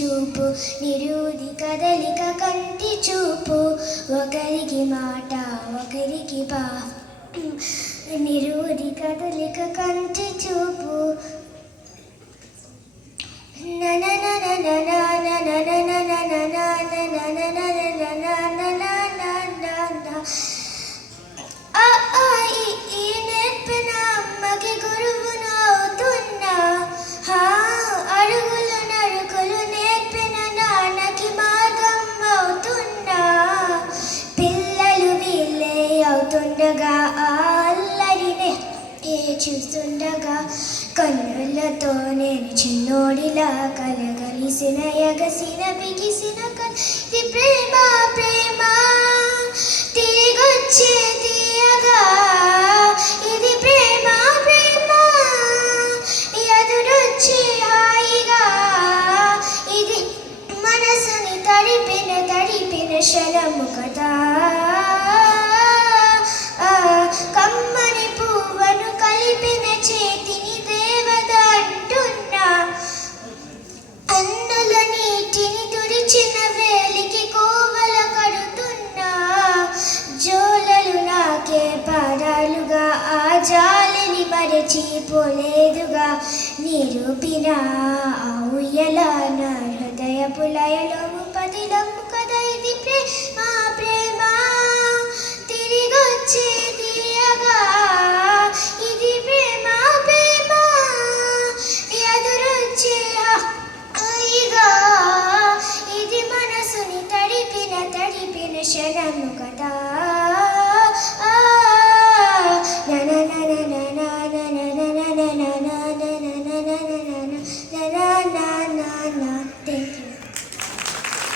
చూపు నిరూది కదలిక కంటి చూపు ఒకరికి మాట ఒకరికి బా నిరూది కదలిక కంటి చూపు నేర్పిన అమ్మకి గురువును అవుతున్నా అడుగులు నడుకులు నేర్పిన నాన్నకి మార్గం అవుతున్నా పిల్లలు వీళ్ళే అవుతుండగా అల్లరినే చూస్తుండగా కన్నులతో నేను చిన్నోడిలా కలగలిసిన ఎగసిన బిగిసిన ఇది ప్రేమ ప్రేమ తిరిగొచ్చే తీయగా ఇది ప్రేమ ప్రేమ ఎదురొచ్చే హాయిగా ఇది మనసుని తడిపిన క్షణము కదా కమ్మని పువ్వను కలిపిన చేతిని దేవత అంటున్నా అన్నుల నీటిని తుడిచిన వేలికి కోవల కడుతున్నా జోలలు నాకే పాదాలుగా ఆ జాలిని మరచిపోలేదుగా నిరూపిన ఆ ఉయ్యల నా హృదయపు లయలో